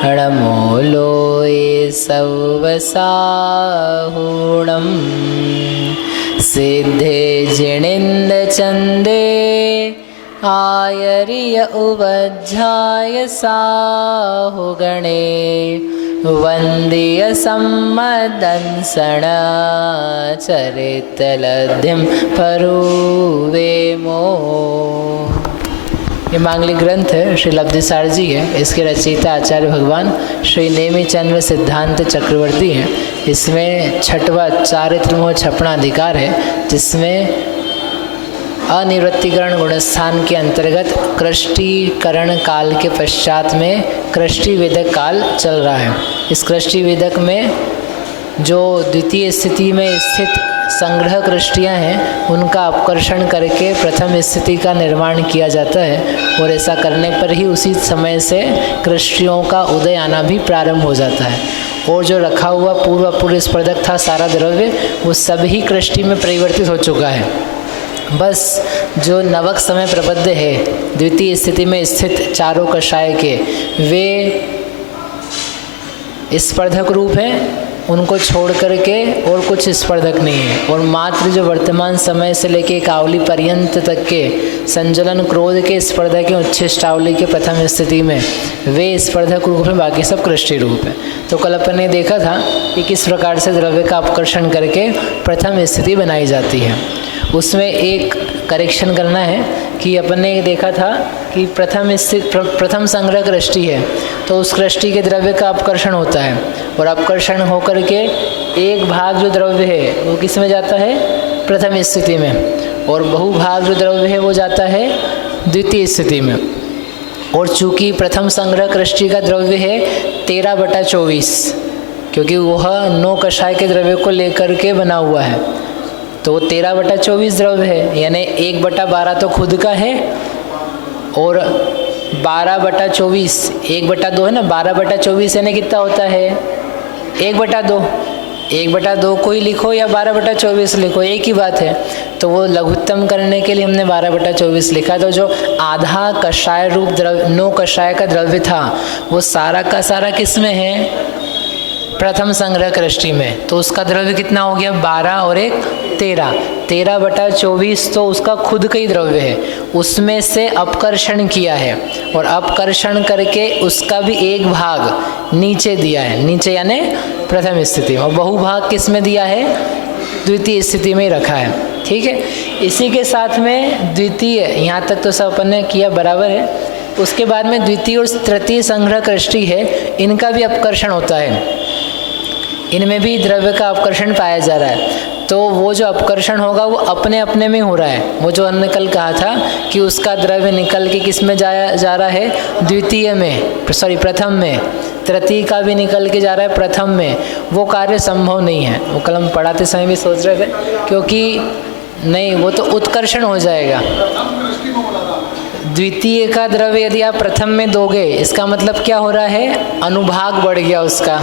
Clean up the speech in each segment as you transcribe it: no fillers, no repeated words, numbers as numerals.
हणमूलोये सौवसाहुणं सिद्धे जिणिन्दचन्दे आयर्य उवज्झाय साहुगणे वन्द्य सम्मदंसण चरितलब्धिं परुवेमो। ये मांगलिक ग्रंथ है, श्री लब्धिसार जी है। इसके रचयिता आचार्य भगवान श्री नेमिचंद्र सिद्धांत चक्रवर्ती हैं। इसमें छठवां चारित्रमोह छपना अधिकार है, जिसमें अनिवृत्तिकरण गुणस्थान के अंतर्गत कृष्टिकरण काल के पश्चात में कृष्टि वेदक काल चल रहा है। इस कृष्टि वेदक में जो द्वितीय स्थिति में स्थित संग्रह कृष्टियाँ हैं, उनका अपकर्षण करके प्रथम स्थिति का निर्माण किया जाता है, और ऐसा करने पर ही उसी समय से कृष्टियों का उदय आना भी प्रारंभ हो जाता है। और जो रखा हुआ पूर्व स्पर्धक था सारा द्रव्य, वो सभी कृष्टि में परिवर्तित हो चुका है। बस जो नवक समय प्रबद्ध है, द्वितीय स्थिति में स्थित चारों कषाय के, वे स्पर्धक रूप हैं। उनको छोड़ करके और कुछ स्पर्धक नहीं है, और मात्र जो वर्तमान समय से लेके कावली पर्यंत तक के संजलन क्रोध के स्पर्धक के उच्छिष्टावली के प्रथम स्थिति में वे स्पर्धक रूप हैं, बाकी सब कृष्टि रूप है। तो कल अपन ने देखा था कि किस प्रकार से द्रव्य का अपकर्षण करके प्रथम स्थिति बनाई जाती है। उसमें एक करेक्शन करना है कि अपन ने देखा था कि प्रथम संग्रह कृष्टि है, तो उस कृष्टि के द्रव्य का अपकर्षण होता है, और अपकर्षण होकर के एक भाग जो द्रव्य है वो किस में जाता है? प्रथम स्थिति में, और बहुभाग जो द्रव्य है वो जाता है द्वितीय स्थिति में। और चूंकि प्रथम संग्रह कृष्टि का द्रव्य है 13/24, क्योंकि वह 9 कषाय के द्रव्य को लेकर के बना हुआ है, तो 13/24 द्रव्य है, यानी 1/12 तो खुद का है, और 12/24 1/2 है ना। 12/24 यानी कितना होता है? 1/2। 1/2 को ही लिखो या 12/24 लिखो, एक ही बात है। तो वो लघुत्तम करने के लिए हमने 12/24 लिखा। तो जो आधा कषाय रूप द्रव्य 9 कषाय का द्रव्य था, वो सारा का सारा किस में है? प्रथम संग्रह कृष्टि में। तो उसका द्रव्य कितना हो गया? 12 और 1 13। 13/24 तो उसका खुद का ही द्रव्य है, उसमें से अपकर्षण किया है, और अपकर्षण करके उसका भी एक भाग नीचे दिया है, नीचे यानी प्रथम स्थिति में, और बहुभाग किस में दिया है? द्वितीय स्थिति में ही रखा है। ठीक है। इसी के साथ में द्वितीय, यहाँ तक तो सब अपन ने किया बराबर है। उसके बाद में द्वितीय और तृतीय संग्रह कृष्टि है, इनका भी अपकर्षण होता है, इनमें भी द्रव्य का अपकर्षण पाया जा रहा है। तो वो जो अपकर्षण होगा वो अपने अपने में हो रहा है। वो जो हमने कल कहा था कि उसका द्रव्य निकल के किस में जा रहा है? द्वितीय में, प्रथम में। तृतीय का भी निकल के जा रहा है प्रथम में। वो कार्य संभव नहीं है। वो कल हम पढ़ाते समय भी सोच रहे थे, क्योंकि नहीं, वो तो उत्कर्षण हो जाएगा। द्वितीय का द्रव्य यदि आप प्रथम में दोगे, इसका मतलब क्या हो रहा है? अनुभाग बढ़ गया उसका।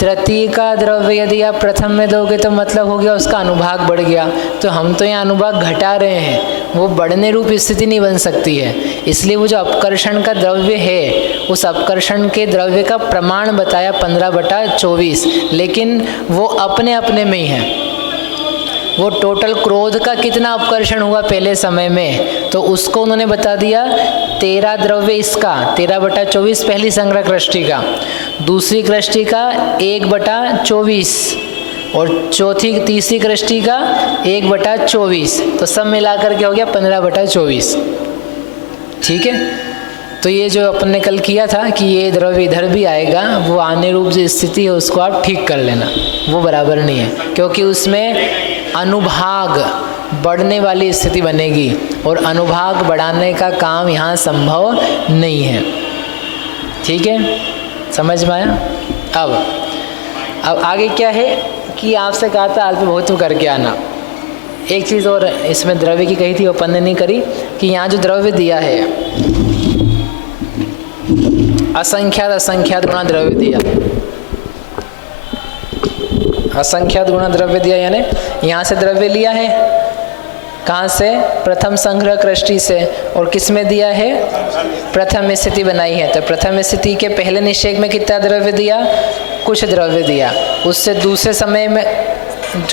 तृतीय का द्रव्य यदि आप प्रथम में दोगे तो मतलब हो गया उसका अनुभाग बढ़ गया। तो हम तो यहाँ अनुभाग घटा रहे हैं, वो बढ़ने रूप स्थिति नहीं बन सकती है। इसलिए वो जो अपकर्षण का द्रव्य है, उस अपकर्षण के द्रव्य का प्रमाण बताया 15/24, लेकिन वो अपने अपने में ही है। वो टोटल क्रोध का कितना अपकर्षण हुआ पहले समय में, तो उसको उन्होंने बता दिया 13 द्रव्य इसका, 13/24 पहली संग्रह कृष्टि का, दूसरी कृष्टि का 1/24, और तीसरी कृष्टि का 1/24, तो सब मिलाकर के हो गया 15/24। ठीक है। तो ये जो अपन ने कल किया था कि ये द्रव्य इधर भी आएगा, वो आने रूप जो स्थिति है उसको आप ठीक कर लेना, वो बराबर नहीं है, क्योंकि उसमें अनुभाग बढ़ने वाली स्थिति बनेगी, और अनुभाग बढ़ाने का काम यहाँ संभव नहीं है। ठीक है, समझ में आया? अब आगे क्या है कि आपसे कहा था अल्प बहुत करके आना। एक चीज़ और इसमें द्रव्य की कही थी, वो अपन ने नहीं करी, कि यहाँ जो द्रव्य दिया है असंख्यात गुणा द्रव्य दिया, असंख्यात गुणा द्रव्य दिया, यानी यहाँ से द्रव्य लिया है, कहाँ से? प्रथम संग्रह कृष्टि से, और किस में दिया है? प्रथम स्थिति बनाई है। तो प्रथम स्थिति के पहले निषेक में कितना द्रव्य दिया? कुछ द्रव्य दिया। उससे दूसरे समय में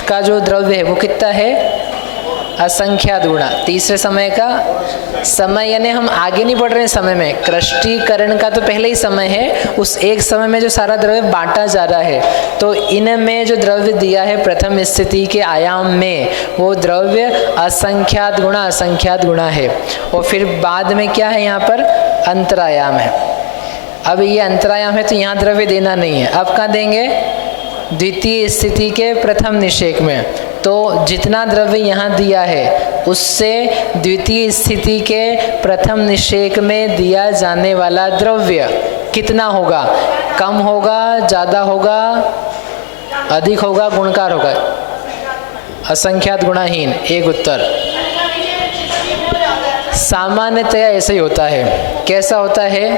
का जो द्रव्य है वो कितना है? असंख्यात गुणा। तीसरे समय का समय, यानी हम आगे नहीं बढ़ रहे हैं समय में, कृष्टीकरण का तो पहले ही समय है, उस एक समय में जो सारा द्रव्य बांटा जा रहा है। तो इनमें जो द्रव्य दिया है प्रथम स्थिति के आयाम में, वो द्रव्य असंख्यात गुणा है। और फिर बाद में क्या है? यहाँ पर अंतरायाम है। अब ये अंतरायाम है तो यहाँ द्रव्य देना नहीं है। अब कहाँ देंगे? द्वितीय स्थिति के प्रथम निषेक में। तो जितना द्रव्य यहाँ दिया है उससे द्वितीय स्थिति के प्रथम निषेक में दिया जाने वाला द्रव्य कितना होगा? कम होगा, ज़्यादा होगा, अधिक होगा, गुणकार होगा? असंख्यात गुणाहीन। एक उत्तर। सामान्यतया ऐसे ही होता है। कैसा होता है?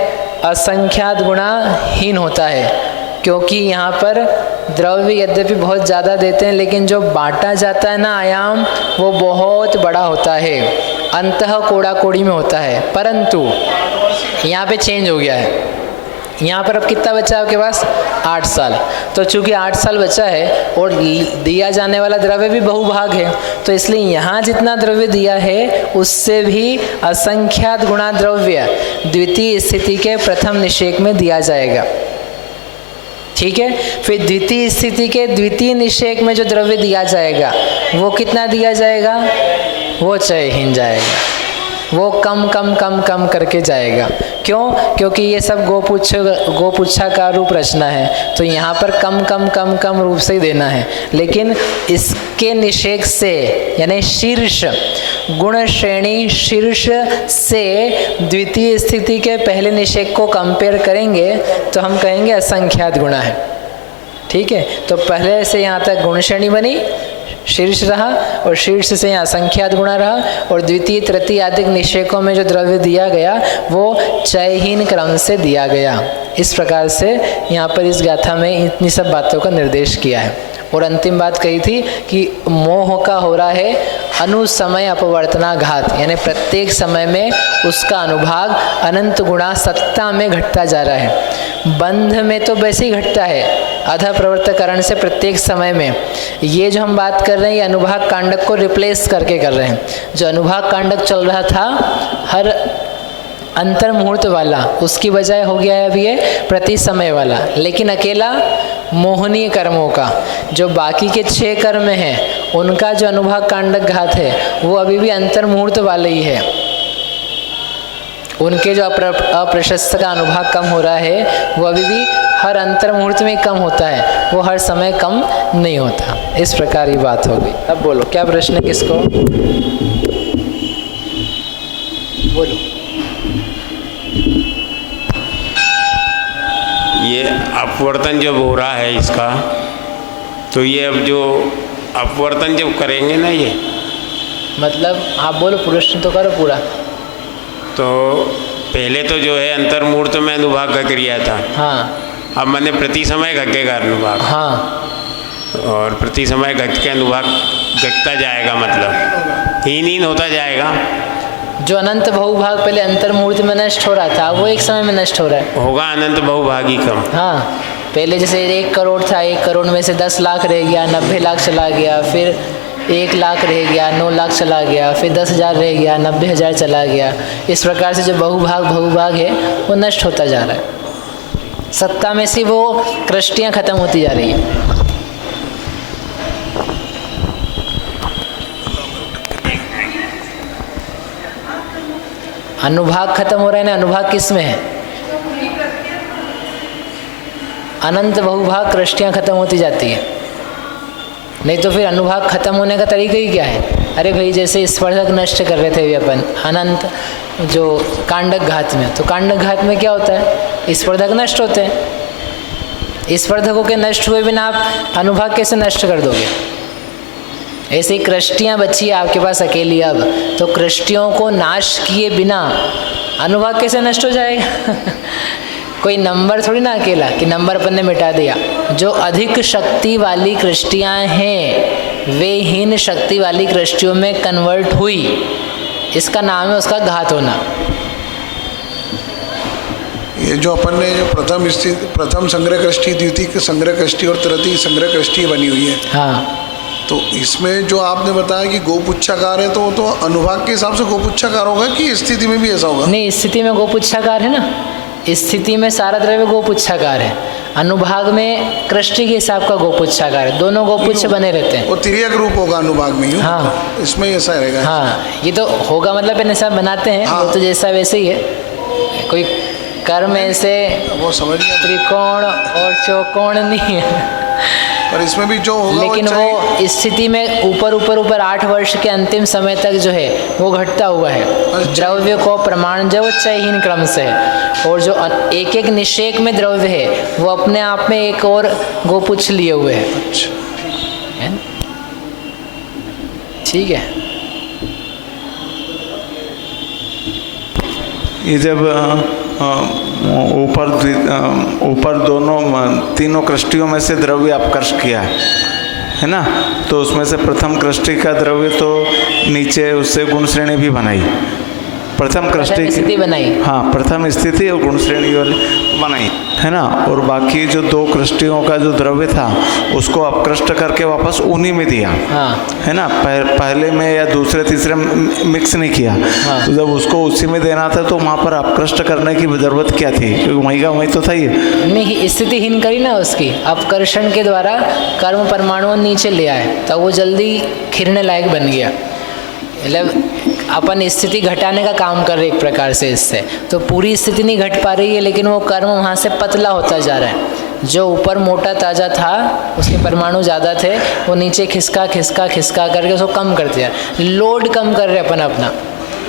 असंख्यात गुणाहीन होता है, क्योंकि यहाँ पर द्रव्य यद्यपि बहुत ज़्यादा देते हैं लेकिन जो बांटा जाता है ना आयाम, वो बहुत बड़ा होता है, अंतः कोड़ा कोड़ी में होता है। परंतु यहाँ पे चेंज हो गया है। यहाँ पर अब कितना बचा है आपके पास? 8 साल। तो चूंकि 8 साल बचा है और दिया जाने वाला द्रव्य भी बहुभाग है, तो इसलिए यहाँ जितना द्रव्य दिया है उससे भी असंख्यात गुणा द्रव्य द्वितीय स्थिति के प्रथम निषेक में दिया जाएगा। ठीक है। फिर द्वितीय स्थिति के द्वितीय निषेक में जो द्रव्य दिया जाएगा वो कितना दिया जाएगा? वो क्षयहीन जाएगा, वो कम करके जाएगा। क्यों? क्योंकि ये सब गोपुच्छा का रूप रचना है, तो यहाँ पर कम रूप से ही देना है। लेकिन इसके निषेक से, यानी शीर्ष गुण श्रेणी शीर्ष से द्वितीय स्थिति के पहले निषेक को कंपेयर करेंगे तो हम कहेंगे असंख्यात गुणा है। ठीक है। तो पहले से यहाँ तक गुण श्रेणी बनी, शीर्ष रहा, और शीर्ष से यहाँ असंख्यात गुणा रहा, और द्वितीय तृतीय आदि निषेकों में जो द्रव्य दिया गया वो क्षयहीन क्रम से दिया गया। इस प्रकार से यहाँ पर इस गाथा में इतनी सब बातों का निर्देश किया है। और अंतिम बात कही थी कि मोह का हो रहा है अनुसमय अपवर्तनाघात, यानी प्रत्येक समय में उसका अनुभाग अनंत गुणा सत्ता में घटता जा रहा है। बंध में तो वैसे ही घटता है, अधा प्रवर्तकरण से प्रत्येक समय में। ये जो हम बात कर रहे हैं ये अनुभाग कांडक को रिप्लेस करके कर रहे हैं। जो अनुभाग कांडक चल रहा था हर अंतर मुहूर्त वाला, उसकी बजाय हो गया है अभी ये प्रति समय वाला। लेकिन अकेला मोहनीय कर्मों का, जो बाकी के 6 कर्म हैं उनका जो अनुभाग कांडक घात है वो अभी भी अंतर मुहूर्त वाले ही है। उनके जो अप्रशस्त का अनुभाग कम हो रहा है वो अभी भी हर अंतर मुहूर्त में कम होता है, वो हर समय कम नहीं होता। इस प्रकार की बात हो गई। अब बोलो क्या प्रश्न है, किसको बोलो। ये अपवर्तन जब हो रहा है इसका, तो ये अब जो अपवर्तन जब करेंगे ना, ये मतलब आप बोलो, प्रश्न तो करो पूरा। तो पहले तो जो है अंतर मुहूर्त में अनुभाग का क्रिया था। हाँ। अब मैंने प्रति समय घटेगा अनुभाग। हाँ। और प्रति समय घट के अनुभाग घटता जाएगा, मतलब हीन होता जाएगा। जो अनंत बहुभाग पहले अंतर मुहूर्त में नष्ट हो रहा था वो एक समय में नष्ट हो रहा है। होगा अनंत बहुभागी कम। हाँ। पहले जैसे 1 करोड़ था, 1 करोड़ में से 10 लाख रह गया, 90 लाख चला गया, फिर 1 लाख रह गया, 9 लाख चला गया, फिर 10,000 रह गया, 90,000 चला गया। इस प्रकार से जो बहुभाग है वो नष्ट होता जा रहा है। सत्ता में से वो कृष्टियाँ खत्म होती जा रही है। अनुभाग खत्म हो रहा है ना, अनुभाग किस में है? अनंत बहुभाग कृष्टियाँ खत्म होती जाती है। नहीं तो फिर अनुभाग खत्म होने का तरीका ही क्या है? अरे भाई जैसे स्पर्धक नष्ट कर रहे थे अभी अपन अनंत जो कांडक घात में, तो कांडक घात में क्या होता है? स्पर्धक नष्ट होते हैं। स्पर्धकों के नष्ट हुए बिना आप अनुभाग कैसे नष्ट कर दोगे? ऐसे ही कृष्टियाँ बची आपके पास अकेली अब, तो कृष्टियों को नाश किए बिना अनुभाग कैसे नष्ट हो जाएगा? कोई नंबर थोड़ी ना अकेला कि नंबर अपन ने मिटा दिया। जो अधिक शक्ति वाली कृष्टियाँ हैं वे हीन शक्ति वाली कृष्टियों में कन्वर्ट हुई, इसका नाम है उसका घात होना। ये जो अपन ने जो प्रथम संग्रह कृष्टि, द्वितीय संग्रह कृष्टि और तृतीय संग्रह कृष्टि बनी हुई है, हाँ, तो इसमें जो आपने बताया कि गोपुच्छाकार है, तो वो तो अनुभाग के हिसाब से गोपुच्छाकार होगा कि स्थिति में भी ऐसा होगा? नहीं, स्थिति में गोपुच्छाकार है ना, स्थिति में सारा द्रव्य गोपुच्छाकार है, अनुभाग में कृष्टि के हिसाब का गोपुच्छाकार है, दोनों गोपुच्छ बने रहते हैं। वो तिर्यक रूप होगा अनुभाग में, हाँ, इसमें ऐसा रहेगा। हाँ, ये तो होगा, मतलब ऐसा बनाते हैं, हाँ, वो तो जैसा वैसे ही है, कोई कर्म ऐसे वो समझ गया, त्रिकोण और चौकोण नहीं है, पर इसमें भी जो होगा, लेकिन वो स्थिति में ऊपर 8 वर्ष के अंतिम समय तक जो है वो घटता हुआ है। द्रव्य को प्रमाण जो चयहीन क्रम से है, और जो एक एक निषेक में द्रव्य है वो अपने आप में एक और गोपुच्छ लिए हुए है। अच्छा, ठीक है। ये जब ऊपर दोनों तीनों कृष्टियों में से द्रव्य अपकर्ष किया है ना, तो उसमें से प्रथम कृष्टि का द्रव्य तो नीचे उससे गुण श्रेणी भी बनाई, प्रथम कृष्टि स्थिति बनाई, हाँ, प्रथम स्थिति और गुण श्रेणी वाली बनाई है ना, और बाकी जो 2 कृष्टियों का जो द्रव्य था उसको अपकृष्ट करके वापस उन्हीं में दिया, हाँ, है ना, पहले में या दूसरे तीसरे मिक्स नहीं किया। हाँ, तो जब उसको उसी में देना था तो वहाँ पर अपकृष्ट करने की जरूरत क्या थी, क्योंकि वहीं का वहीं तो था ही नहीं, स्थितिहीन करी ना उसकी, अपकर्षण के द्वारा कर्म परमाणु नीचे ले आए, तब वो जल्दी खिरने लायक बन गया। मतलब अपन स्थिति घटाने का काम कर रहे एक प्रकार से इससे, तो पूरी स्थिति नहीं घट पा रही है, लेकिन वो कर्म वहाँ से पतला होता जा रहा है। जो ऊपर मोटा ताजा था उसके परमाणु ज़्यादा थे, वो नीचे खिसका करके उसको कम कर दिया, लोड कम कर रहे अपन अपना।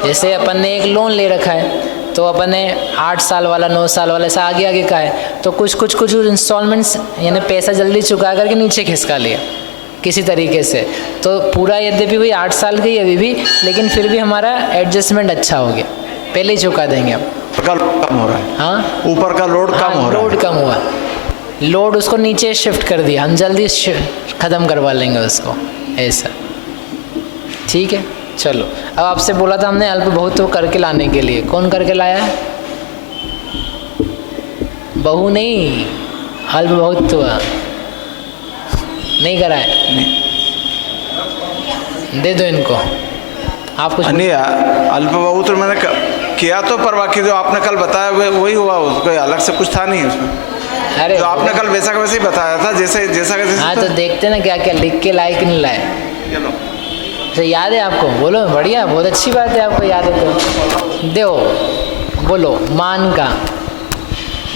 जैसे अपन ने एक लोन ले रखा है, तो अपन ने 8 साल वाला 9 साल वाला ऐसा आगे का है, तो कुछ इंस्टॉलमेंट्स यानी पैसा जल्दी चुका करके नीचे खिसका लिया किसी तरीके से, तो पूरा यद्यपि वही 8 साल की अभी भी, लेकिन फिर भी हमारा एडजस्टमेंट अच्छा हो गया, पहले ही चुका देंगे हम। कम हो रहा है, हाँ, ऊपर का लोड कम हो रहा है, लोड कम हुआ, लोड उसको नीचे शिफ्ट कर दिया, हम जल्दी ख़त्म करवा लेंगे उसको, ऐसा। ठीक है, चलो। अब आपसे बोला था हमने अल्प बहुत्व करके लाने के लिए, कौन करके लाया है? बहु नहीं, अल्प बहुत्व नहीं करा है, दे दो इनको। आप कुछ नहीं, अल्प बहुत मैंने किया तो, पर बाकी जो आपने कल बताया वही हुआ, उसको अलग से कुछ था नहीं उसमें। अरे जो आपने कल वैसा का वैसे ही बताया था, जैसा हाँ, तो देखते ना क्या क्या लिख के लाए कि नहीं लाए। चलो, तो याद है आपको? बोलो, बढ़िया, बहुत अच्छी बात है, आपको याद है तो दो, बोलो। मान का,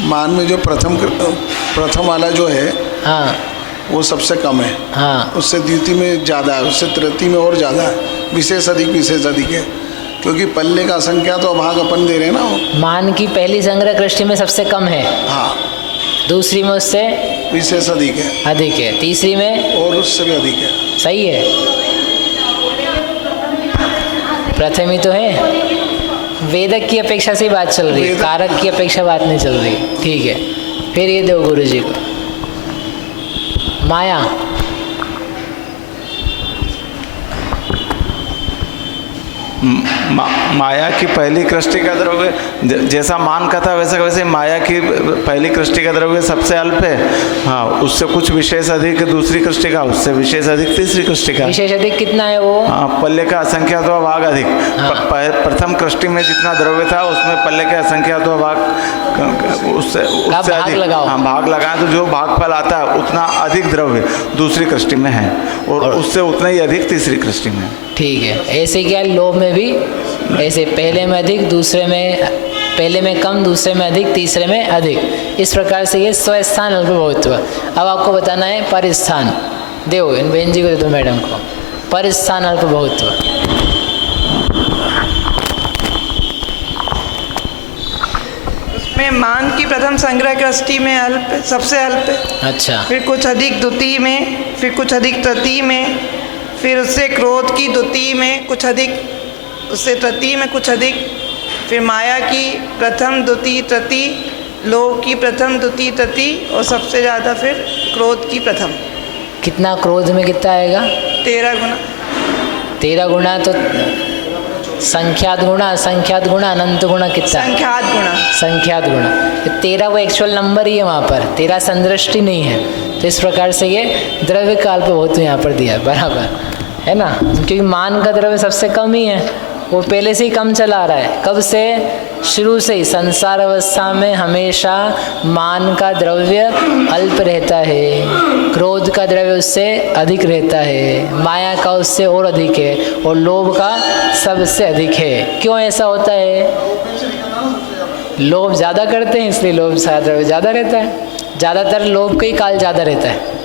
मान में जो प्रथम वाला जो है, हाँ, वो सबसे कम है, हाँ, उससे द्वितीय में ज़्यादा है, उससे तृतीय में और ज़्यादा है, विशेष अधिक है, क्योंकि पल्ले का संख्या तो अभाग अपन दे रहे हैं ना वो। मान की पहली संग्रह कृष्टि में सबसे कम है, हाँ, दूसरी में उससे विशेष अधिक है, तीसरी में और उससे भी अधिक है। सही है, प्रथम ही तो है। वेदक की अपेक्षा से बात चल रही है, कारक की अपेक्षा बात नहीं चल रही। ठीक है, फिर ये दो गुरु जी को। माया, माया की पहली कृष्टि का द्रव्य जैसा मान का था वैसा वैसे माया की पहली कृष्टि का द्रव्य सबसे अल्प है। हाँ, उससे कुछ विशेष अधिक दूसरी कृष्टि का, उससे विशेष अधिक तीसरी कृष्टि का। विशेष अधिक कितना है वो? हाँ, पल्ले का असंख्या तो भाग अधिक। हाँ। प्रथम कृष्टि में जितना द्रव्य था उसमें पल्ले के असंख्या तो भाग उससे अधिक लगाओ। हाँ, भाग लगाए तो जो भागफल आता है उतना अधिक द्रव्य दूसरी कृष्टि में है, और उससे उतना ही अधिक तीसरी कृष्टि में। ठीक है, ऐसे क्या लोभ में भी ऐसे, पहले में अधिक, दूसरे में, पहले में कम, दूसरे में अधिक, तीसरे में अधिक। इस प्रकार से ये स्वस्थान अल्प बहुत्व। अब आपको बताना है परिस्थान। दो इन बहन जी को, दे दो मैडम को। परिस्थान अल्प बहुत्व। उसमें मान की प्रथम संग्रह कृष्टि में अल्प, सबसे अल्प है। अच्छा, फिर कुछ अधिक द्वितीय में, फिर कुछ अधिक तृतीय में, फिर उससे क्रोध की द्वितीय में कुछ अधिक, उससे तृतीय में कुछ अधिक, फिर माया की प्रथम द्वितीय तृतीय, लोभ की प्रथम द्वितीय तृतीय, और सबसे ज़्यादा फिर क्रोध की प्रथम। कितना क्रोध में कितना आएगा? 13 गुना। 13 गुना तो संख्यात गुण, असंख्यात गुण, अनंत गुण कितना? संख्यात गुण। संख्यात गुण। 13 वो एक्चुअल नंबर ही है वहाँ पर, 13 संदृष्टि नहीं है। तो इस प्रकार से ये द्रव्य काल पे बहुत यहाँ पर दिया है, बराबर है ना, क्योंकि मान का द्रव्य सबसे कम ही है, वो पहले से ही कम चला आ रहा है। कब से? शुरू से ही। संसार अवस्था में हमेशा मान का द्रव्य अल्प रहता है, क्रोध का द्रव्य उससे अधिक रहता है, माया का उससे और अधिक है, और लोभ का सबसे अधिक है। क्यों ऐसा होता है? लोभ ज़्यादा करते हैं इसलिए लोभ का द्रव्य ज़्यादा रहता है। ज़्यादातर लोभ का ही काल ज़्यादा रहता है।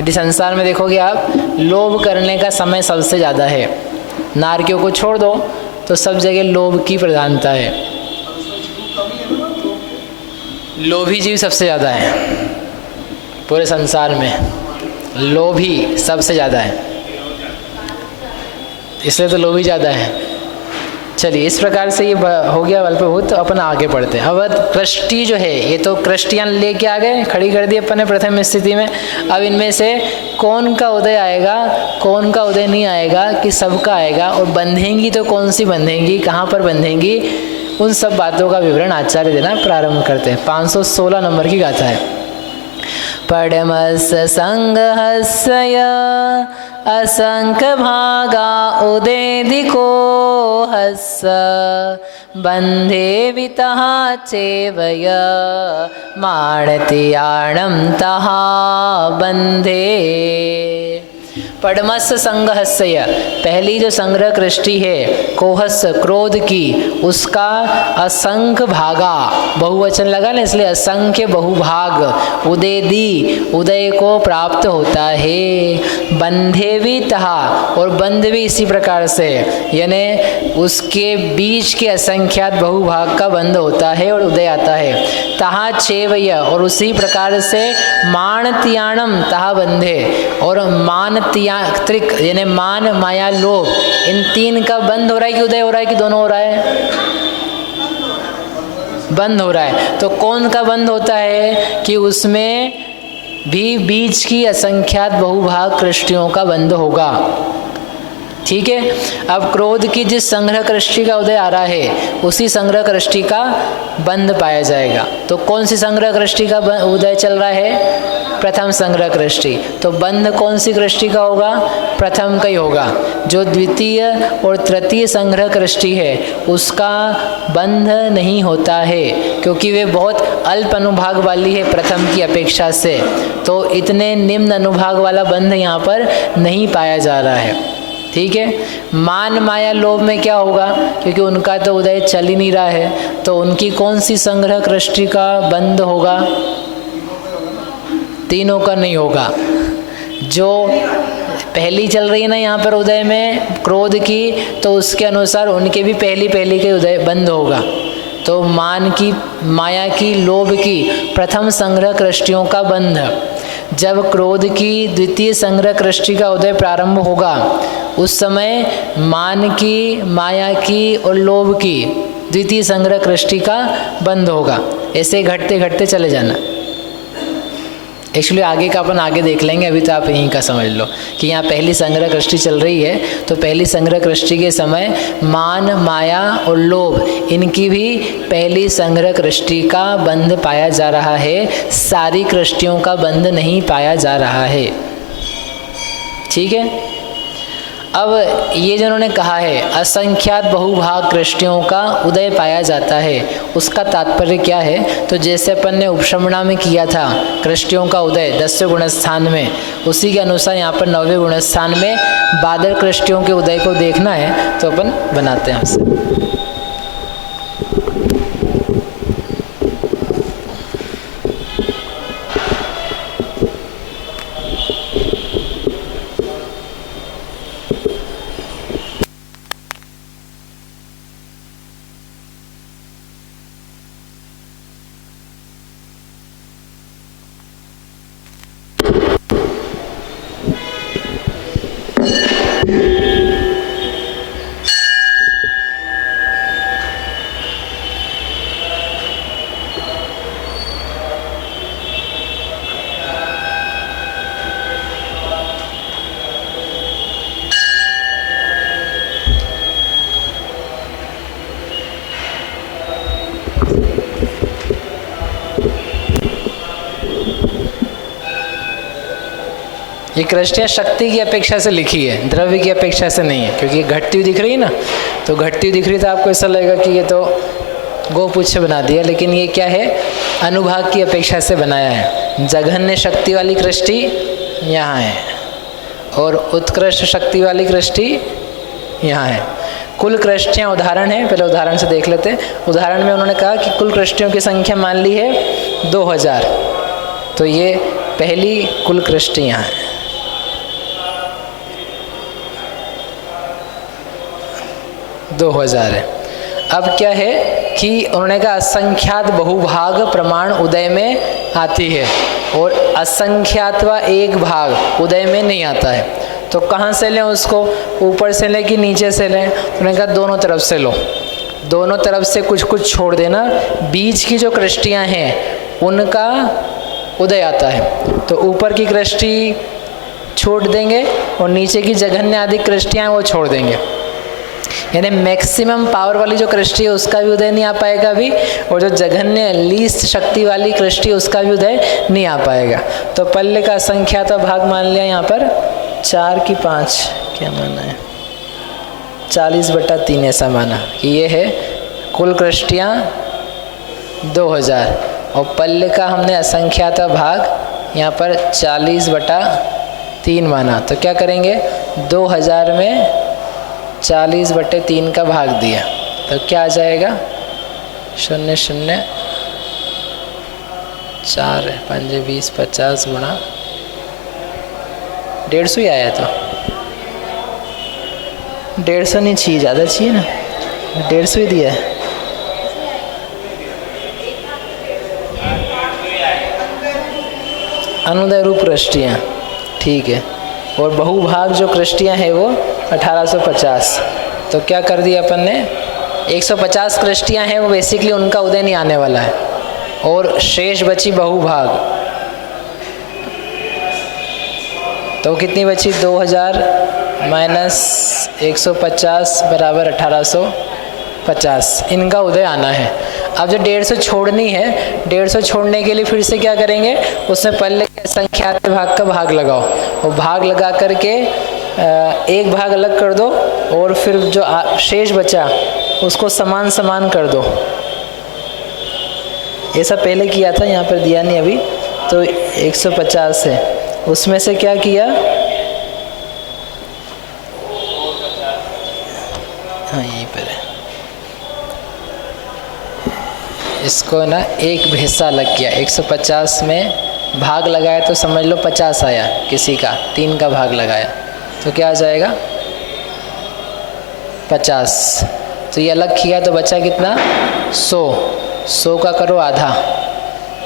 यदि संसार में देखोगे आप, लोभ करने का समय सबसे ज़्यादा है। नारकियों को छोड़ दो तो सब जगह लोभ की प्रधानता है। लोभी जीव सबसे ज़्यादा है पूरे संसार में, लोभी सबसे ज़्यादा है, इसलिए तो लोभी ज़्यादा है। चलिए, इस प्रकार से ये हो गया अल्पभूत। तो अपन आगे बढ़ते हैं। अब कृष्टि जो है, ये तो कृष्टियाँ लेके आ गए, खड़ी कर दी अपन ने प्रथम स्थिति में। अब इनमें से कौन का उदय आएगा, कौन का उदय नहीं आएगा, कि सबका आएगा, और बंधेंगी तो कौन सी बंधेंगी, कहाँ पर बंधेंगी, उन सब बातों का विवरण आचार्य देना प्रारंभ करते हैं। 516 नंबर की गाथा है। पडमस्य संगहस्य असंख्य भागा उदेदिको हस्य बंधे वितः चेवय माणतियाणं तः बंधे। पडमस्य संगहस्य, पहली जो संग्रह कृष्टि है, कोहस्य क्रोध की, उसका असंख्य भागा, बहुवचन लगा ना इसलिए असंख्य बहुभाग, उदेदी, उदय को प्राप्त होता है। बंधे भी तहा, और बंध भी इसी प्रकार से, यानी उसके बीच के असंख्यात बहुभाग का बंध होता है और उदय आता है। तहा चेवय, और उसी प्रकार से मानत्याणम तहा बंधे, और मानत्या त्रिक यानी मान माया लोभ, इन तीन का बंद हो रहा है कि उदय हो रहा है कि दोनों हो रहा है? बंद हो रहा है। तो कौन का बंद होता है? कि उसमें भी बीच की असंख्यात बहुभाग कृष्टियों का बंद होगा। ठीक है। अब क्रोध की जिस संग्रह कृष्टि का उदय आ रहा है, उसी संग्रह कृष्टि का बंध पाया जाएगा। तो कौन सी संग्रह कृष्टि का उदय चल रहा है? प्रथम संग्रह कृष्टि। तो बंध कौन सी कृष्टि का होगा? प्रथम का ही होगा। जो द्वितीय और तृतीय संग्रह कृष्टि है, उसका बंध नहीं होता है, क्योंकि वे बहुत अल्प अनुभाग वाली है प्रथम की अपेक्षा से। तो इतने निम्न अनुभाग वाला बंध यहाँ पर नहीं पाया जा रहा है। ठीक है। मान माया लोभ में क्या होगा? क्योंकि उनका तो उदय चल ही नहीं रहा है, तो उनकी कौन सी संग्रह कृष्टि का बंध होगा? तीनों का नहीं होगा। जो पहली चल रही है ना यहाँ पर उदय में क्रोध की, तो उसके अनुसार उनके भी पहली के उदय बंद होगा। तो मान की, माया की, लोभ की प्रथम संग्रह कृष्टियों का बंध, जब क्रोध की द्वितीय संग्रह कृष्टि का उदय प्रारंभ होगा, उस समय मान की, माया की और लोभ की द्वितीय संग्रह कृष्टि का बंद होगा। ऐसे घटते घटते चले जाना। एक्चुअली आगे का अपन आगे देख लेंगे, अभी तो आप यहीं का समझ लो कि यहाँ पहली संग्रह कृष्टि चल रही है। तो पहली संग्रह कृष्टि के समय मान, माया और लोभ, इनकी भी पहली संग्रह कृष्टि का बंध पाया जा रहा है, सारी कृष्टियों का बंध नहीं पाया जा रहा है। ठीक है। अब ये जो उन्होंने कहा है असंख्यात बहुभाग कृष्टियों का उदय पाया जाता है, उसका तात्पर्य क्या है? तो जैसे अपन ने उपशमना में किया था कृष्टियों का उदय 10वें गुणस्थान में, उसी के अनुसार यहाँ पर 9वें गुणस्थान में बादल कृष्टियों के उदय को देखना है, तो अपन बनाते हैं उससे। ये कृष्टियाँ शक्ति की अपेक्षा से लिखी है, द्रव्य की अपेक्षा से नहीं है, क्योंकि घटती हुई दिख रही है ना, तो घटती हुई दिख रही तो आपको ऐसा लगेगा कि ये तो गोपुच्छ बना दिया, लेकिन ये क्या है, अनुभाग की अपेक्षा से बनाया है। जघन्य शक्ति वाली कृष्टि यहाँ है और उत्कृष्ट शक्ति वाली कृष्टि यहाँ है। कुल कृष्टियाँ उदाहरण है, पहले उदाहरण से देख लेते हैं। उदाहरण में उन्होंने कहा कि कुल कृष्टियों की संख्या मान ली है 2000, तो ये पहली कुल कृष्टि यहाँ है। दो 2000 है। अब क्या है कि उन्होंने कहा असंख्यात बहुभाग प्रमाण उदय में आती है और असंख्यात व एक भाग उदय में नहीं आता है। तो कहाँ से लें उसको, ऊपर से लें कि नीचे से लें? उन्होंने कहा दोनों तरफ से लो, दोनों तरफ से कुछ कुछ छोड़ देना। बीच की जो कृष्टियाँ हैं उनका उदय आता है, तो ऊपर की कृष्टि छोड़ देंगे और नीचे की जघन्य आदि कृष्टियाँ वो छोड़ देंगे। यानी मैक्सिमम पावर वाली जो कृष्टि है उसका भी उदय नहीं आ पाएगा अभी, और जो जघन्य लीस्ट शक्ति वाली कृष्टि उसका भी उदय नहीं आ पाएगा। तो पल्ले का असंख्यात भाग मान लिया यहाँ पर 4 की 5, क्या माना है 40/3 ऐसा माना कि ये है कुल कृष्टियाँ 2000, और पल्ले का हमने असंख्यात भाग यहाँ पर 40/3 माना। तो क्या करेंगे, 2000 में 40/3 का भाग दिया तो क्या आ जाएगा, 0 0 4 5 20 50 गुणा 150 ही आया। तो 150 नहीं चाहिए, ज़्यादा चाहिए ना, 150 ही दिया है। अनुदय रूप कृष्टियाँ, ठीक है। और बहुभाग जो कृष्टियाँ हैं वो 1850। तो क्या कर दिया अपन ने, 150 कृष्टियाँ हैं वो बेसिकली उनका उदय नहीं आने वाला है, और शेष बची बहुभाग, तो कितनी बची 2000 माइनस 150 बराबर 1850, इनका उदय आना है। अब जो 150 छोड़नी है, 150 छोड़ने के लिए फिर से क्या करेंगे, उसमें पहले संख्यात भाग का भाग लगाओ, और भाग लगा करके एक भाग अलग कर दो, और फिर जो शेष बचा उसको समान समान कर दो। ऐसा पहले किया था, यहाँ पर दिया नहीं अभी। तो 150 है, उसमें से क्या किया, हाँ यहीं पर है, इसको ना एक हिस्सा अलग किया। 150 में भाग लगाया तो समझ लो 50 आया, किसी का 3 का भाग लगाया तो क्या आ जाएगा 50। तो ये अलग किया तो बचा कितना 100 का करो आधा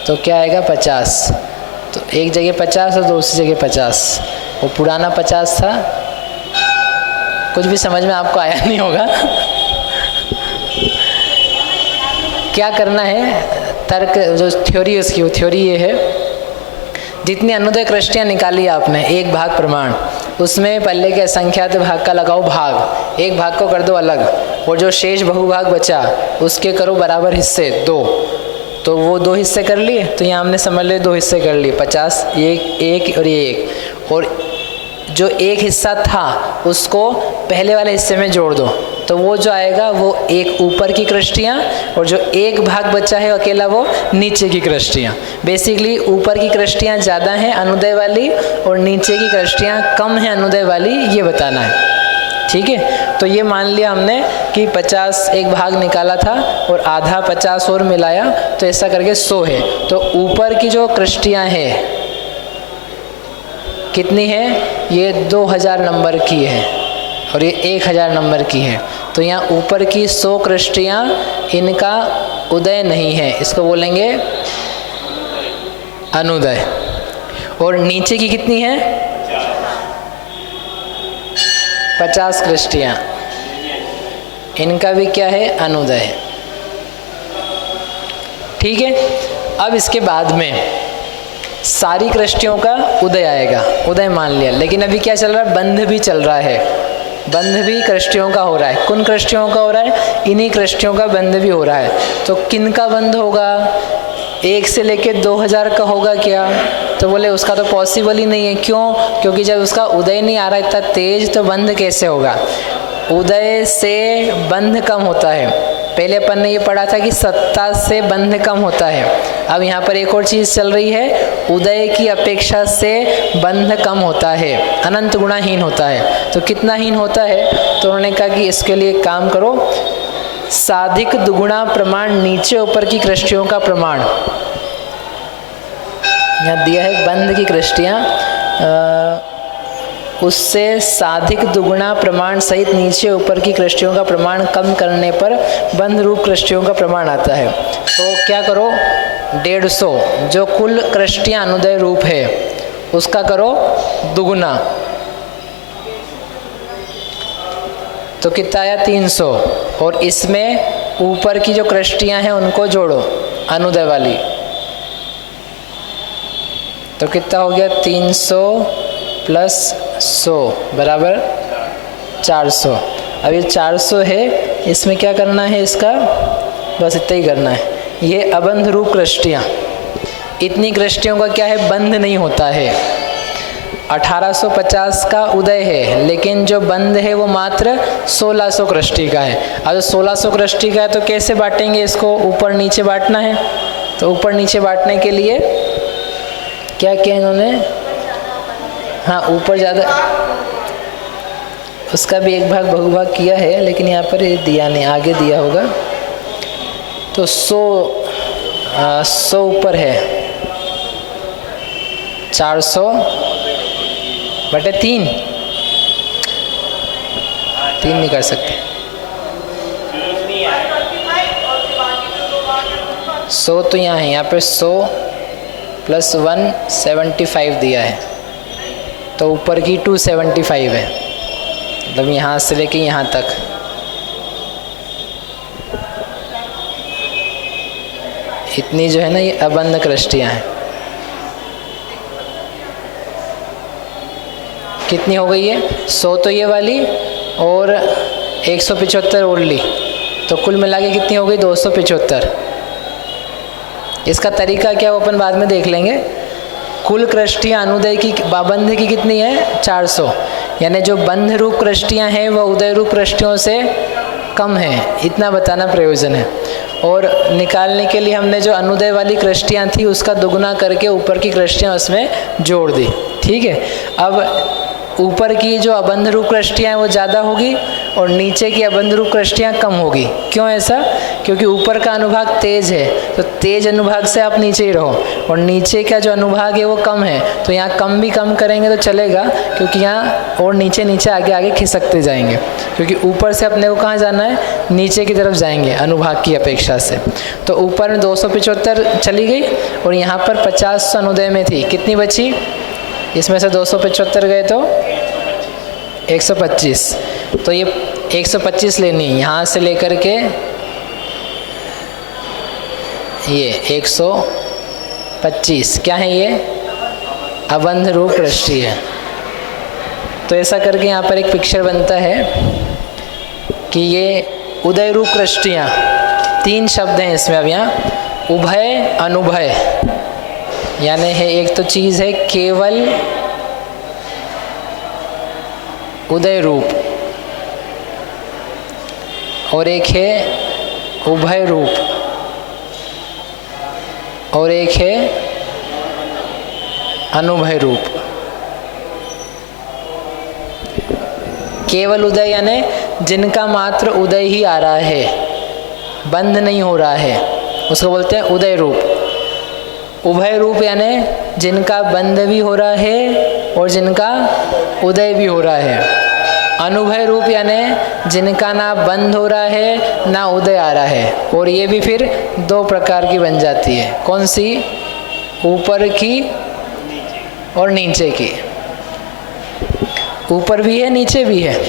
तो क्या आएगा 50। तो एक जगह 50 और दूसरी जगह 50। वो पुराना 50 था, कुछ भी समझ में आपको आया नहीं होगा। क्या करना है, तर्क जो थ्योरी उसकी, वो थ्योरी ये है, जितनी अनुदय कृष्टियाँ निकाली आपने एक भाग प्रमाण, उसमें पहले के असंख्यात भाग का लगाओ भाग, एक भाग को कर दो अलग, और जो शेष बहुभाग बचा उसके करो बराबर हिस्से 2। तो वो 2 हिस्से कर लिए, तो यहाँ हमने समझ लिए 2 हिस्से कर लिए, 50 एक और ये 1, और जो एक हिस्सा था उसको पहले वाले हिस्से में जोड़ दो, तो वो जो आएगा वो एक ऊपर की कृष्टियाँ, और जो एक भाग बचा है अकेला वो नीचे की कृष्टियाँ। बेसिकली ऊपर की कृष्टियाँ ज़्यादा हैं अनुदय वाली, और नीचे की कृष्टियाँ कम हैं अनुदय वाली, ये बताना है। ठीक है, तो ये मान लिया हमने कि 50 एक भाग निकाला था और आधा 50 और मिलाया, तो ऐसा करके 100 है। तो ऊपर की जो कृष्टियाँ हैं कितनी है, ये 2000 नंबर की है और ये 1000 नंबर की है। तो यहाँ ऊपर की 100 कृष्टियाँ, इनका उदय नहीं है, इसको बोलेंगे अनुदय। और नीचे की कितनी है 50 कृष्टियाँ, इनका भी क्या है अनुदय। ठीक है, अब इसके बाद में सारी कृष्टियों का उदय आएगा, उदय मान लिया। लेकिन अभी क्या चल रहा है, बंध भी चल रहा है, बंध भी कृष्टियों का हो रहा है। किन कृष्टियों का हो रहा है, इन्हीं कृष्टियों का बंध भी हो रहा है। तो किन का बंध होगा, 1 से लेके 2000 का होगा क्या? तो बोले उसका तो पॉसिबल ही नहीं है। क्यों? क्योंकि जब उसका उदय नहीं आ रहा इतना तेज तो बंध कैसे होगा? उदय से बंध कम होता है। पहले अपन ने ये पढ़ा था कि सत्ता से बंध कम होता है। अब यहाँ पर एक और चीज़ चल रही है, उदय की अपेक्षा से बंध कम होता है, अनंत गुणाहीन होता है। तो कितना हीन होता है? तो उन्होंने कहा कि इसके लिए काम करो, साधिक दुगुणा प्रमाण नीचे ऊपर की कृष्टियों का प्रमाण यहाँ दिया है, बंध की कृष्टियाँ, उससे साधिक दुगुणा प्रमाण सहित नीचे ऊपर की कृष्टियों का प्रमाण कम करने पर बंध रूप कृष्टियों का प्रमाण आता है। तो क्या करो, 150 जो कुल कृष्टियाँ अनुदय रूप है उसका करो दुगुना, तो कितना आया? 300। और इसमें ऊपर की जो कृष्टियाँ हैं उनको जोड़ो अनुदय वाली, तो कितना हो गया? 300 प्लस 100 बराबर 400। अब ये 400 है, इसमें क्या करना है? इसका बस इतना ही करना है। ये अबंध रूप कृष्टियाँ, इतनी कृष्टियों का क्या है? बंध नहीं होता है। 1850 का उदय है, लेकिन जो बंध है वो मात्र 1600 कृष्टि का है। अब 1600 कृष्टि का है तो कैसे बांटेंगे इसको? ऊपर नीचे बांटना है। तो ऊपर नीचे बांटने के लिए क्या किया इन्होंने? हाँ, ऊपर ज़्यादा, उसका भी एक भाग बहुभाग किया है, लेकिन यहाँ पर ये दिया नहीं, आगे दिया होगा। तो 100 ऊपर है, 400 बटे 3 नहीं कर सकते। 100 तो यहाँ है, यहाँ पे 100 प्लस 175 दिया है, तो ऊपर की 275 है, मतलब यहाँ से लेके यहाँ तक। इतनी जो है ना ये अबंध कृष्टियाँ हैं। कितनी हो गई है? 100 तो ये वाली और 175 और ली, तो कुल मिला के कितनी हो गई? 275। इसका तरीका क्या वो अपन बाद में देख लेंगे। कुल कृष्टियाँ अनुदय की बंध की कितनी है? 400, यानी जो बंध रूप कृष्टियाँ हैं वह उदय रूप कृष्टियों से कम है, इतना बताना प्रयोजन है। और निकालने के लिए हमने जो अनुदय वाली कृष्टियाँ थी उसका दुगुना करके ऊपर की कृष्टियाँ उसमें जोड़ दी। ठीक है, अब ऊपर की जो अबंध रूप कृष्टियाँ हैं वो ज़्यादा होगी और नीचे की अबंध रूप कृष्टियाँ कम होगी। क्यों ऐसा? क्योंकि ऊपर का अनुभाग तेज है, तो तेज अनुभाग से आप नीचे ही रहो, और नीचे का जो अनुभाग है वो कम है, तो यहाँ कम भी कम करेंगे तो चलेगा, क्योंकि यहाँ और नीचे नीचे आगे आगे खिसकते जाएंगे, क्योंकि ऊपर से अपने को कहाँ जाना है? नीचे की तरफ जाएंगे अनुभाग की अपेक्षा से। तो ऊपर में 275 चली गई और यहाँ पर 50 अनुदय में थी, कितनी बची? इसमें से 275 गए तो 125, तो ये 125 लेनी है, यहाँ से लेकर के ये 125 क्या है? ये अबंध रूप कृष्टि है। तो ऐसा करके यहाँ पर एक पिक्चर बनता है कि ये उदय रूप कृष्टियाँ, 3 शब्द हैं इसमें। अब यहाँ उभय अनुभय, यानी है एक तो चीज़ है केवल उदय रूप, और एक है उभय रूप, और एक है अनुभय रूप। केवल उदय यानी जिनका मात्र उदय ही आ रहा है, बंद नहीं हो रहा है, उसको बोलते हैं उदय रूप। उभय रूप यानी जिनका बंद भी हो रहा है और जिनका उदय भी हो रहा है। अनुभय रूप यानी जिनका ना बंद हो रहा है ना उदय आ रहा है, और ये भी फिर 2 प्रकार की बन जाती है। कौन सी? ऊपर की और नीचे की। ऊपर भी है नीचे भी है।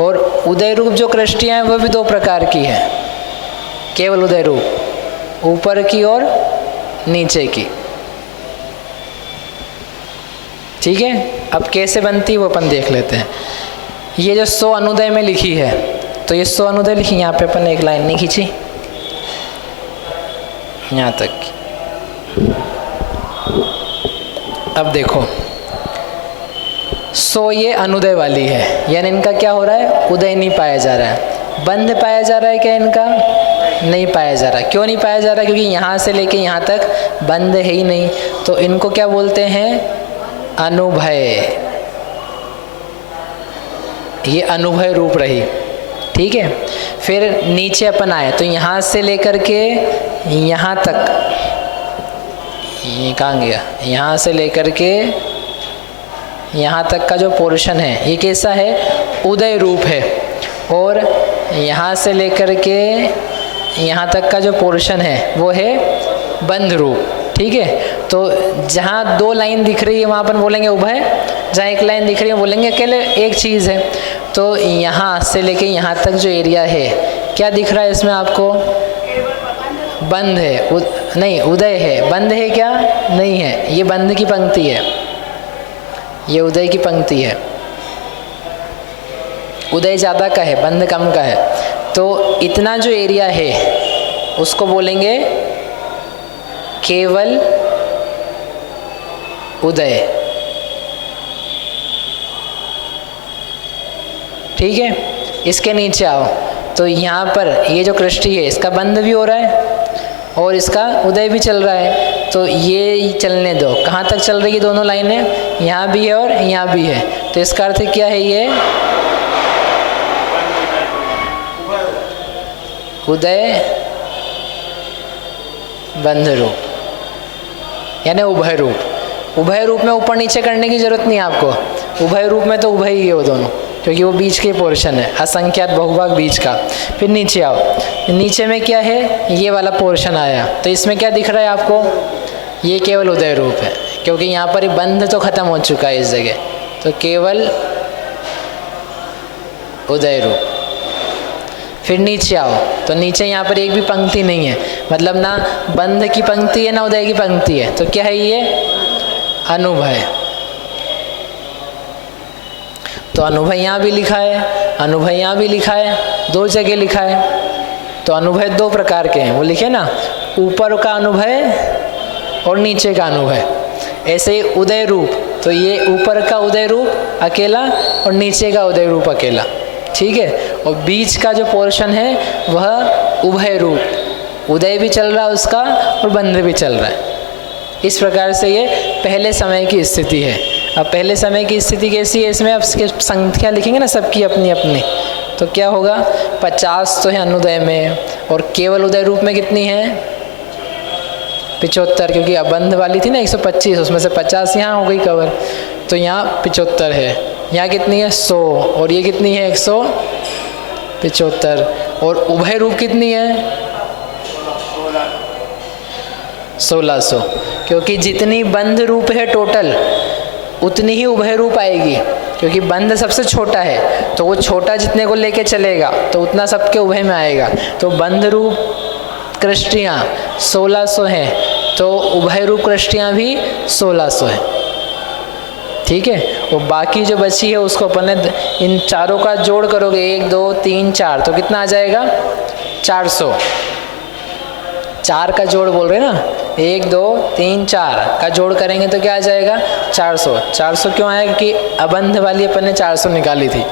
और उदय रूप जो कृष्टियाँ हैं वह भी 2 प्रकार की है, केवल उदय रूप, ऊपर की और नीचे की। ठीक है, अब कैसे बनती है वो अपन देख लेते हैं। ये जो 100 अनुदय में लिखी है, तो ये 100 अनुदय लिखी, यहाँ पे अपन एक लाइन नहीं खींची यहाँ तक की, अब देखो, सो ये अनुदय वाली है, यानी इनका क्या हो रहा है, उदय नहीं पाया जा रहा है। बंध पाया जा रहा है क्या इनका, नहीं पाया जा रहा। क्यों नहीं पाया जा रहा, क्योंकि यहाँ से लेके यहाँ तक बंध है ही नहीं। तो इनको क्या बोलते हैं, अनुभय। ये अनुभय रूप रही, ठीक है। फिर नीचे अपन आए तो यहाँ से लेकर के यहाँ तक, ये कहाँ गया, यहाँ से लेकर के यहाँ तक का जो पोर्शन है ये कैसा है, उदय रूप है। और यहाँ से लेकर के यहाँ तक का जो पोर्शन है वो है बंध रूप, ठीक है। तो जहाँ दो लाइन दिख रही है वहाँ अपन बोलेंगे उभय, जहाँ एक लाइन दिख रही है बोलेंगे अकेले एक चीज़ है। तो यहाँ से लेके यहाँ तक जो एरिया है क्या दिख रहा है इसमें आपको, बंध है, नहीं उदय है। बंध है क्या, नहीं है, ये बंध की पंक्ति है, ये उदय की पंक्ति है। उदय ज़्यादा का है, बंध कम का है। तो इतना जो एरिया है उसको बोलेंगे केवल उदय, ठीक है। इसके नीचे आओ तो यहाँ पर ये जो कृष्टि है इसका बंध भी हो रहा है और इसका उदय भी चल रहा है। तो ये चलने दो, कहाँ तक चल रही है दोनों लाइनें, यहाँ भी है और यहाँ भी है। तो इसका अर्थ क्या है, ये उदय बंध रूप, यानी उभय रूप। उभय रूप में ऊपर नीचे करने की जरूरत नहीं है आपको, उभय रूप में तो उभय ही है वो दोनों, क्योंकि वो बीच के पोर्शन है, असंख्यात बहुभाग बीच का। फिर नीचे आओ, नीचे में क्या है, ये वाला पोर्शन आया। तो इसमें क्या दिख रहा है आपको, ये केवल उदय रूप है, क्योंकि यहाँ पर बंध तो खत्म हो चुका है इस जगह। तो केवल उदय रूप। फिर नीचे आओ तो नीचे यहाँ पर एक भी पंक्ति नहीं है, मतलब ना बंध की पंक्ति है ना उदय की पंक्ति है। तो क्या है ये, अनुभय। तो अनुभय यहाँ भी लिखा है, अनुभय यहाँ भी लिखा है, दो जगह लिखा है। तो अनुभय दो प्रकार के हैं, वो लिखे ना, ऊपर का अनुभय और नीचे का अनुभय। ऐसे ही उदय रूप, तो ये ऊपर का उदय रूप अकेला और नीचे का उदय रूप अकेला, ठीक है। और बीच का जो पोर्शन है वह उभय रूप, उदय भी चल रहा है उसका और बंध भी चल रहा है। इस प्रकार से ये पहले समय की स्थिति है। अब पहले समय की स्थिति कैसी है, इसमें अब संख्या लिखेंगे ना सबकी अपनी अपनी। तो क्या होगा, 50 तो है अनुदय में, और केवल उदय रूप में कितनी है, 75, क्योंकि अबंध वाली थी ना 125, उसमें से 50 यहाँ हो गई कवर। तो यहाँ 75 है, यहाँ कितनी है 100, और ये कितनी है 175। और उभय रूप कितनी है 1600, क्योंकि जितनी बंध रूप है टोटल उतनी ही उभय रूप आएगी, क्योंकि बंध सबसे छोटा है। तो वो छोटा जितने को लेके चलेगा तो उतना सबके उभय में आएगा। तो बंध रूप कृष्टियाँ 1600 हैं, तो उभय रूप कृष्टियाँ भी 1600 हैं, ठीक है। वो बाकी जो बची है उसको अपन इन चारों का जोड़ करोगे, 1 2 3 4, तो कितना आ जाएगा 400। 4 का जोड़ बोल रहे ना, 1 2 3 4 का जोड़ करेंगे तो क्या आ जाएगा 400। 400 क्यों आया, कि अबंध वाली अपन ने 400 निकाली थी,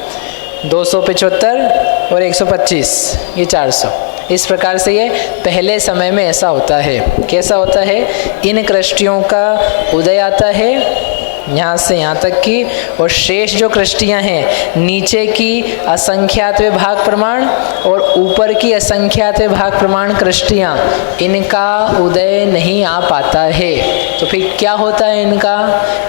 275 और 125, ये 400। इस प्रकार से ये पहले समय में ऐसा होता है। कैसा होता है, इन कृष्टियों का उदय आता है यहाँ से यहाँ तक की, और शेष जो कृष्टियाँ हैं नीचे की असंख्यात विभाग प्रमाण और ऊपर की असंख्यात विभाग प्रमाण कृष्टियाँ, इनका उदय नहीं आ पाता है। तो फिर क्या होता है,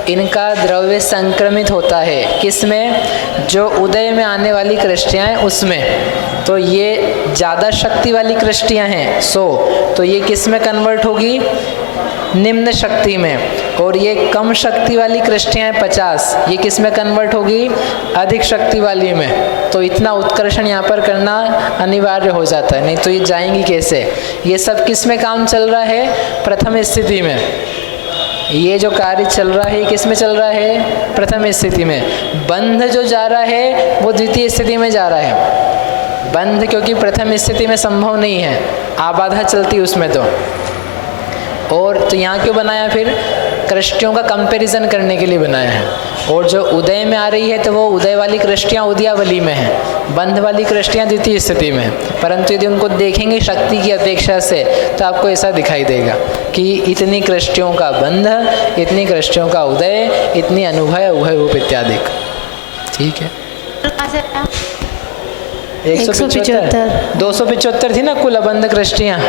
इनका द्रव्य संक्रमित होता है, किसमें, जो उदय में आने वाली कृष्टियाँ हैं उसमें। तो ये ज़्यादा शक्ति वाली कृष्टियाँ हैं 100, तो ये किस में कन्वर्ट होगी, निम्न शक्ति में। और ये कम शक्ति वाली कृष्टियाँ 50, ये किस में कन्वर्ट होगी, अधिक शक्ति वाली में। तो इतना उत्कर्षण यहाँ पर करना अनिवार्य हो जाता है, नहीं तो ये जाएंगी कैसे। ये सब किस में काम चल रहा है, प्रथम स्थिति में। ये जो कार्य चल रहा है किस में चल रहा है, प्रथम स्थिति में। बंध जो जा रहा है वो द्वितीय स्थिति में जा रहा है। बंध क्योंकि प्रथम स्थिति में संभव नहीं है, आबाधा चलती उसमें। तो और तो यहाँ क्यों बनाया फिर? कृष्टियों का कंपैरिजन करने के लिए बनाया है। और जो उदय में आ रही है तो वो उदय वाली कृष्टियाँ उदयावली में हैं, बंध वाली कृष्टियाँ द्वितीय स्थिति में हैं। परंतु यदि उनको देखेंगे शक्ति की अपेक्षा से तो आपको ऐसा दिखाई देगा कि इतनी कृष्टियों का बंध, इतनी कृष्टियों का उदय, इतनी अनुभय उभय रूप इत्यादि। ठीक है, 175 275 थी ना कुल अबंध कृष्टियाँ।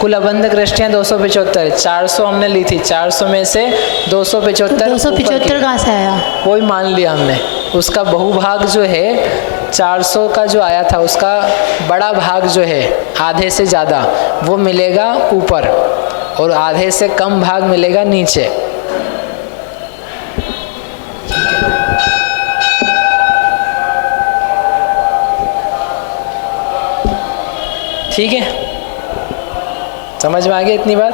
कुल अबंध कृष्टियाँ 275, 400 हमने ली थी, 400 में से 275 275 कहाँ से आया? वही मान लिया हमने। उसका बहुभाग जो है 400 का जो आया था उसका बड़ा भाग जो है आधे से ज़्यादा वो मिलेगा ऊपर और आधे से कम भाग मिलेगा नीचे। ठीक है, समझ में आ गया इतनी बात?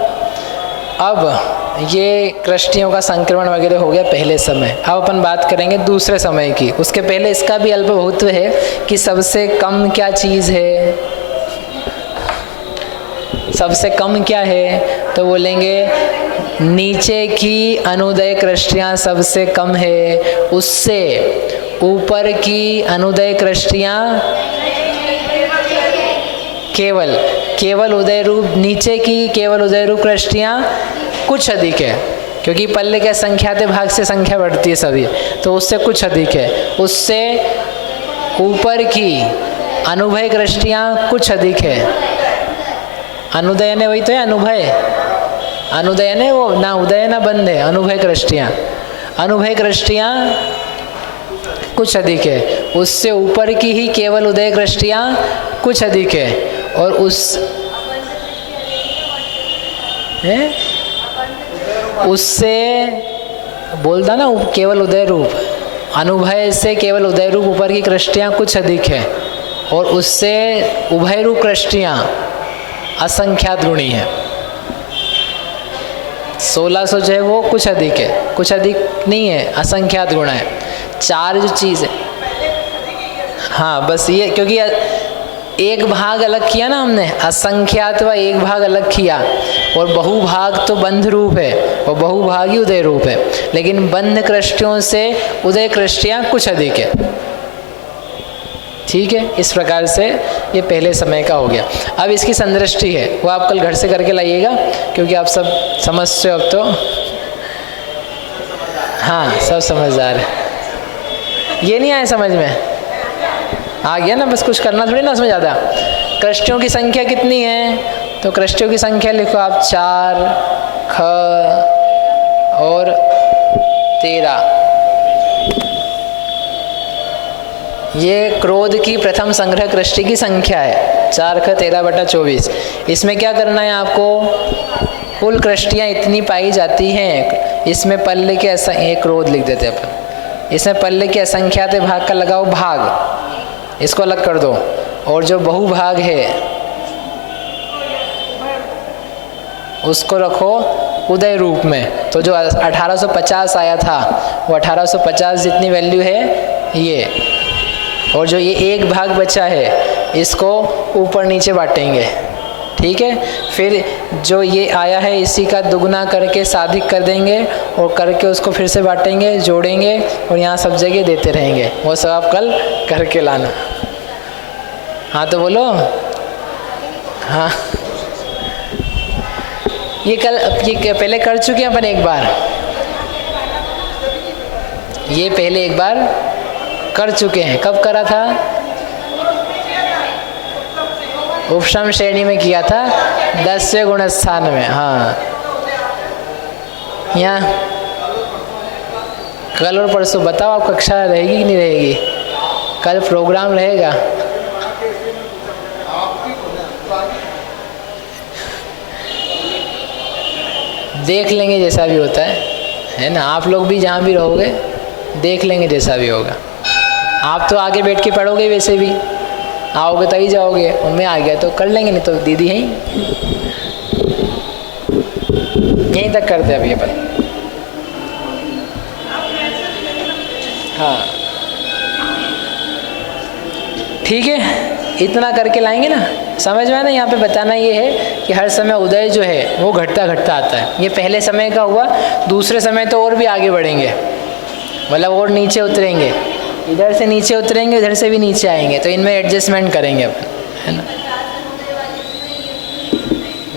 अब ये कृष्टियों का संक्रमण वगैरह हो गया पहले समय। अब अपन बात करेंगे दूसरे समय की। उसके पहले इसका भी अल्प बहुत्व है कि सबसे कम क्या चीज़ है, सबसे कम क्या है? तो बोलेंगे नीचे की अनुदय कृष्टियाँ सबसे कम है, उससे ऊपर की अनुदय कृष्टियाँ केवल उदय रूप, नीचे की केवल उदय रूप कृष्टियाँ कुछ अधिक है, क्योंकि पल्ले के संख्याते भाग से संख्या बढ़ती है सभी, तो उससे कुछ अधिक है। उससे ऊपर की अनुभय कृष्टियाँ कुछ अधिक है। अनुदयन वही तो है, अनुदयन है वो, ना उदय ना बंध है, अनुभय कृष्टियाँ। अनुभय कृष्टियाँ कुछ अधिक है, उससे ऊपर की ही केवल उदय कृष्टियाँ कुछ अधिक है। और उससे बोलता ना केवल उदय रूप, अनुभय से केवल उदय रूप ऊपर की कृष्टियाँ कुछ अधिक है, और उससे उभय रूप कृष्टियाँ असंख्यात गुणी है। 1600 जो है वो कुछ अधिक है, कुछ अधिक नहीं है, असंख्यात गुण है। चार जो चीज़ है, हाँ बस ये, क्योंकि एक भाग अलग किया ना हमने, असंख्यात व एक भाग अलग किया, और बहुभाग तो बंध रूप है और बहुभाग ही उदय रूप है, लेकिन बंध कृष्टियों से उदय कृष्टियाँ कुछ अधिक है। ठीक है, इस प्रकार से ये पहले समय का हो गया। अब इसकी संदृष्टि है वो आप कल घर से करके लाइएगा, क्योंकि आप सब समझते हो अब तो। हाँ, सब समझदार है। ये नहीं आया समझ में? आ गया ना? बस कुछ करना थोड़ी ना उसमें ज़्यादा। कृष्टियों की संख्या कितनी है? तो कृष्टियों की संख्या लिखो आप 4 ख और 13। ये क्रोध की प्रथम संग्रह कृष्टि की संख्या है, 4 ख 13/24। इसमें क्या करना है आपको? कुल कृष्टियाँ इतनी पाई जाती हैं, इसमें पल्ले के एक क्रोध लिख देते अपन, इसमें पल्ले के असंख्यात भाग का लगाओ भाग, इसको अलग कर दो, और जो बहुभाग है उसको रखो उदय रूप में। तो जो 1850 आया था वो 1850 जितनी वैल्यू है ये, और जो ये एक भाग बचा है इसको ऊपर नीचे बांटेंगे। ठीक है, फिर जो ये आया है इसी का दुगना करके साधिक कर देंगे, और करके उसको फिर से बांटेंगे, जोड़ेंगे, और यहाँ सब जगह देते रहेंगे। वो सब आप कल करके लाना। हाँ तो बोलो। हाँ, ये पहले कर चुके हैं अपन एक बार, ये पहले एक बार कर चुके हैं। कब करा था? उपशम श्रेणी में किया था, 10वें गुणस्थान में। हाँ, यहाँ कल और परसों बताओ आप कक्षा रहेगी कि नहीं रहेगी? कल प्रोग्राम रहेगा। देख लेंगे जैसा भी होता है ना। आप लोग भी जहाँ भी रहोगे देख लेंगे जैसा भी होगा। आप तो आगे बैठ के पढ़ोगे, वैसे भी आओगे तभी जाओगे, और मैं आ गया तो कर लेंगे, नहीं तो दीदी है यहीं तक करते अभी अपन। हाँ ठीक है, इतना करके लाएंगे ना। समझ में आया ना। यहाँ पे बताना ये है कि हर समय उदय जो है वो घटता घटता आता है। ये पहले समय का हुआ, दूसरे समय तो और भी आगे बढ़ेंगे, मतलब और नीचे उतरेंगे, इधर से नीचे उतरेंगे, इधर से भी नीचे आएंगे, तो इनमें एडजस्टमेंट करेंगे अपन, है ना।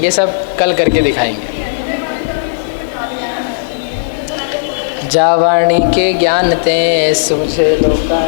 ये सब कल करके दिखाएंगे। जा वाणी के ज्ञान ते सूझे लोका